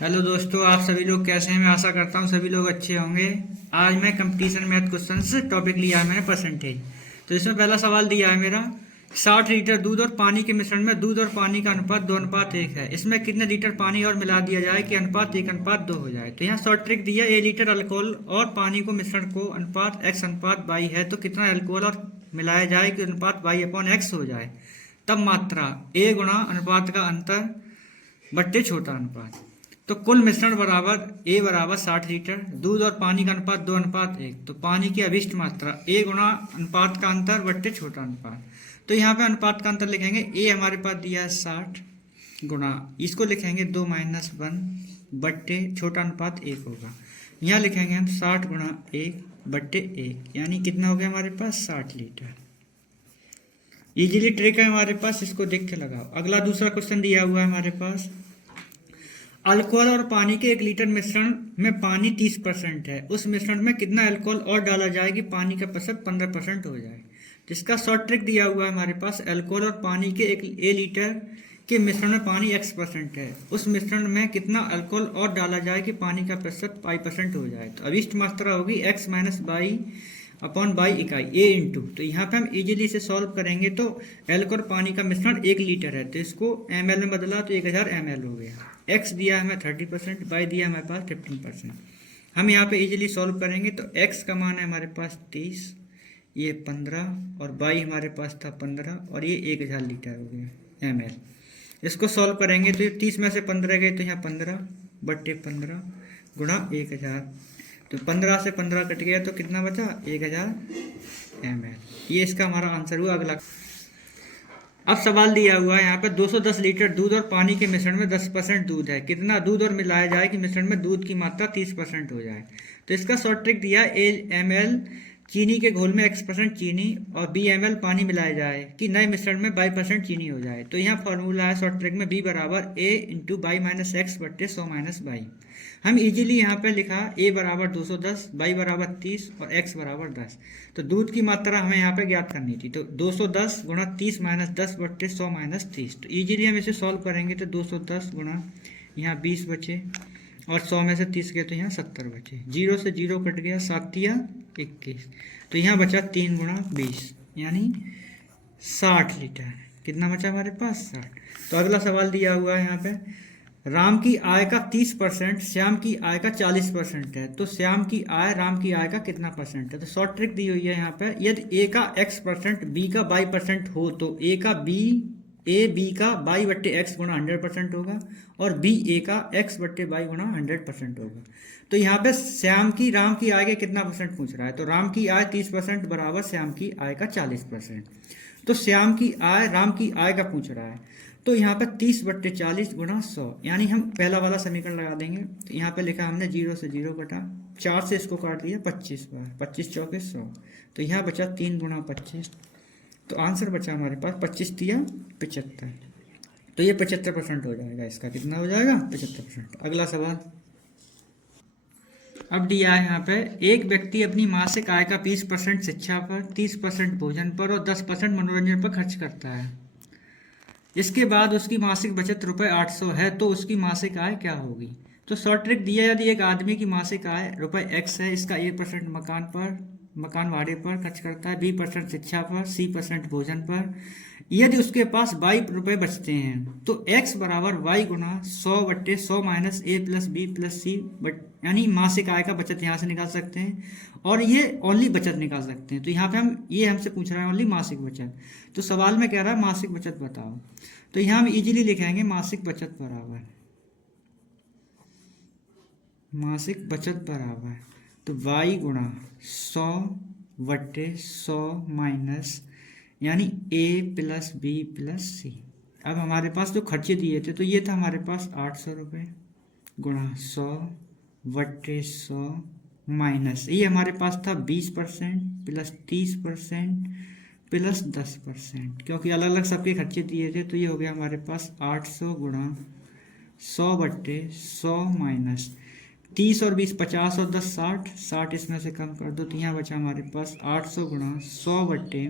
Hello दोस्तों, आप सभी लोग कैसे हैं। मैं आशा करता हूँ सभी लोग अच्छे होंगे। आज मैं कंपटीशन मैथ क्वेश्चंस टॉपिक लिया है मैंने परसेंटेज। तो इसमें पहला सवाल दिया है मेरा 60 लीटर दूध और पानी के मिश्रण में दूध और पानी का अनुपात 2:1 है। इसमें कितने लीटर पानी और मिला दिया जाए कि अनुपात 1:2 हो जाए। तो यहाँ शॉर्ट ट्रिक दिया, ए लीटर अल्कोहल और पानी को मिश्रण को अनुपात x अनुपात y है, तो कितना अल्कोहल और मिलाया जाए कि अनुपात y/x हो जाए। तब मात्रा a गुणा अनुपात का अंतर बट्टे छोटा अनुपात। तो कुल मिश्रण बराबर ए बराबर 60 लीटर, दूध और पानी का अनुपात 2:1। तो पानी की अभिष्ट मात्रा ए गुणा अनुपात का अंतर बट्टे छोटा अनुपात। तो यहाँ पे अनुपात का अंतर लिखेंगे, ए हमारे पास दिया है 60 गुणा, इसको लिखेंगे 2-1 बट्टे छोटा अनुपात 1 होगा। यहाँ लिखेंगे हम 60 गुणा 1 बट्टे 1, यानी कितना हो गया हमारे पास 60 लीटर। इजीली ट्रिक है हमारे पास, इसको देख के लगाओ। अगला दूसरा क्वेश्चन दिया हुआ है हमारे पास, अल्कोहल और पानी के 1 लीटर मिश्रण में पानी 30% है, उस मिश्रण में कितना अल्कोहल और डाला जाए कि पानी का प्रतिशत 15% हो जाए। जिसका शॉर्ट ट्रिक दिया हुआ है हमारे पास, अल्कोहल और पानी के 1 लीटर के मिश्रण में पानी x% है, उस मिश्रण में कितना अल्कोहल और डाला जाए कि पानी का प्रतिशत 5% हो जाए। तो अभिष्ट मात्रा होगी x minus by upon by इकाई ए इंटू। तो यहाँ पे हम इजीली इसे सॉल्व करेंगे। तो अल्कोहल पानी का मिश्रण 1 लीटर है, तो इसको ml में बदला तो 1000 ml हो गया। x दिया हमें 30%, y दिया हमारे पास 15%। हम यहाँ पे इजीली सॉल्व करेंगे। तो x का मान है हमारे पास 30, ये 15 और y हमारे पास था 15 और ये 1000 लीटर हो गया ml। इसको सॉल्व करेंगे तो ये 30 में से 15 गए तो यहाँ 15 बट्टे 15 गुणा 1000। तो 15 से 15 कट गया तो कितना बचा 1000 ml। ये इसका हमारा आंसर हुआ। अगला अब सवाल दिया हुआ है यहाँ पे 210 लीटर दूध और पानी के मिश्रण में 10% दूध है, कितना दूध और मिलाया जाए कि मिश्रण में दूध की मात्रा 30% हो जाए। तो इसका शॉर्ट ट्रिक दिया, ए ml चीनी के घोल में x% चीनी और b ml पानी मिलाया जाए कि नए मिश्रण में 22% चीनी हो जाए। तो यहाँ फॉर्मूला है शॉर्ट ट्रिक में b बराबर a into by minus x बट्टे 100 माइनस बाई। हम इजीली यहाँ पे लिखा a बराबर 210, y बराबर 30 और x बराबर 10। तो दूध की मात्रा हमें यहाँ पे ज्ञात करनी थी। तो 210 गुणा 30 माइनस 10 बट्टे 100 माइनस 30। तो इजीली हम इसे सॉल्व करेंगे। तो 210 गुणा यहाँ 20 बचे और 100 में से 30 गए तो यहाँ 70 बचे। 0 से 0 कट गया, 7 21। तो यहाँ बचा 3 गुणा 20 यानी 60 लीटर। कितना बचा हमारे पास 60। तो अगला सवाल दिया हुआ है यहाँ पे, राम की आय का 30% श्याम की आय का 40% है, तो श्याम की आय राम की आय का कितना परसेंट है। तो शॉर्ट ट्रिक दी हुई है यहाँ पे, यदि ए का x% बी का y% हो तो ए बी का y बट्टे एक्स गुणा 100% होगा और बी ए का x बट्टे वाई गुणा 100% होगा। तो यहाँ पे श्याम की राम की आय के कितना परसेंट पूछ रहा है। तो राम की आय 30% बराबर श्याम की आय का 40%। तो श्याम की आय राम की आय का पूछ रहा है, तो यहाँ पे 30 बट्टे 40 गुणा 100, यानी हम पहला वाला समीकरण लगा देंगे। तो यहाँ पे लिखा हमने 0 से 0 कटा, 4 से इसको काट दिया 25 बार, 25 चौके 100। तो यहाँ बचा 3 गुणा 25। तो आंसर बचा हमारे पास 25 दिया 75। तो ये 75% हो जाएगा। इसका कितना हो जाएगा 75%। अगला सवाल अब दिया है यहाँ पे, एक व्यक्ति अपनी मासिक आय का 20% शिक्षा पर, 30% भोजन पर और 10% मनोरंजन पर खर्च करता है। इसके बाद उसकी मासिक बचत रुपये 800 है, तो उसकी मासिक आय क्या होगी। तो शॉर्ट ट्रिक दिया, यदि एक आदमी की मासिक आय रुपये x है, इसका a% मकान भाड़े पर खर्च करता है, b% शिक्षा पर, c% भोजन पर, यदि उसके पास 22 रुपये बचते हैं तो x बराबर y गुणा 100 बट्टे 100 minus a plus b plus c but, यानी मासिक आय का बचत यहाँ से निकाल सकते हैं और ये ओनली बचत निकाल सकते हैं। तो यहाँ पे हम ये हमसे पूछ रहा है ओनली मासिक बचत। तो सवाल में कह रहा है मासिक बचत बताओ। तो यहाँ हम इजीली लिखेंगे मासिक बचत बराबर तो y गुणा 100 बट्टे 100 माइनस यानी a प्लस बी प्लस सी। अब हमारे पास जो खर्चे दिए थे तो ये था हमारे पास 800 रुपये गुणा 100 बट्टे 100 माइनस ये हमारे पास था 20% प्लस 30% प्लस 10%, क्योंकि अलग अलग सबके खर्चे दिए थे। तो ये हो गया हमारे पास 800 गुणा 100 बट्टे 100 माइनस 30 और 20 50 और 10 60, 60 इसमें से कम कर दो तो यहाँ बचा हमारे पास 800 गुणा 100 बट्टे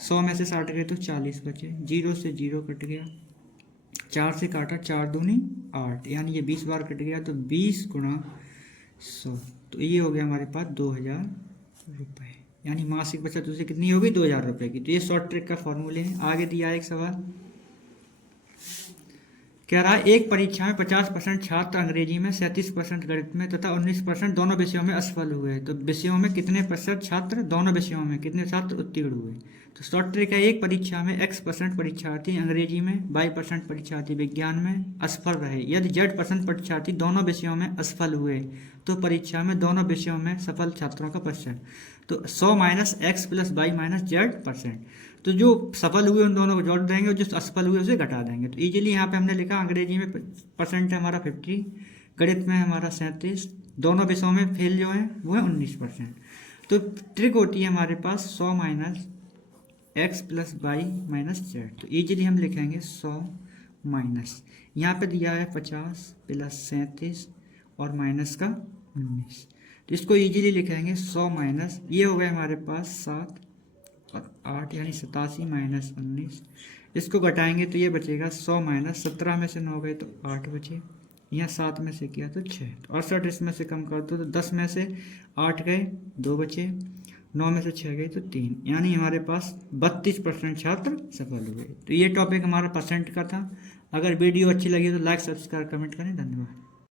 100 में से 60 गए तो 40 बचे, 0 से 0 कट गया, 4 से काटा, 4 दूनी 8, यानी ये 20 बार कट गया, तो 20 गुणा 100, तो ये हो गया हमारे पास 2000 रुपये, यानी मासिक बचत उसे कितनी होगी, 2000 रुपये की। तो ये शॉर्ट ट्रिक का फॉर्मूले हैं। आगे दिया है एक सवाल, कह रहा है एक परीक्षा में 50% छात्र अंग्रेजी में, 37% गणित में तथा 19% दोनों विषयों में असफल हुए, तो विषयों में कितने प्रतिशत छात्र, दोनों विषयों में कितने छात्र उत्तीर्ण हुए। तो शॉर्ट ट्रिक है, एक परीक्षा में x% परीक्षार्थी अंग्रेजी में, y% परीक्षार्थी विज्ञान में असफल रहे, यदि z% परीक्षार्थी दोनों विषयों में असफल हुए, तो परीक्षा में दोनों विषयों में सफल छात्रों का प्रतिशत। तो 100 - x + y - z%, तो जो सफल हुए उन दोनों को जोड़ देंगे और जो असफल हुए उसे घटा देंगे। तो इजीली यहाँ पे हमने लिखा, अंग्रेजी में परसेंट है हमारा 50, गणित में हमारा 37, दोनों विषयों में फेल जो है वो है 19%। तो ट्रिक होती है हमारे पास 100 - x + y - z, तो इजीली हम लिखेंगे 100 माइनस, यहाँ पे दिया है 50 + 37 और माइनस का 19, तो इसको इजीली लिखेंगे 100 माइनस, ये हो गए हमारे पास 7 और 8, यानी 87 - 19, इसको घटाएंगे तो ये बचेगा 100 - 17 में से 9 गए तो 8 बचे, यहाँ 7 में से किया तो 6, तो 68 इसमें से कम कर दो तो 10 में से 8 गए 2 बचे, 9 में से 6 गए तो 3, यानी हमारे पास 32% छात्र सफल हुए। तो ये टॉपिक हमारा परसेंट का था। अगर वीडियो अच्छी लगी तो लाइक, सब्सक्राइब, कमेंट करें। धन्यवाद।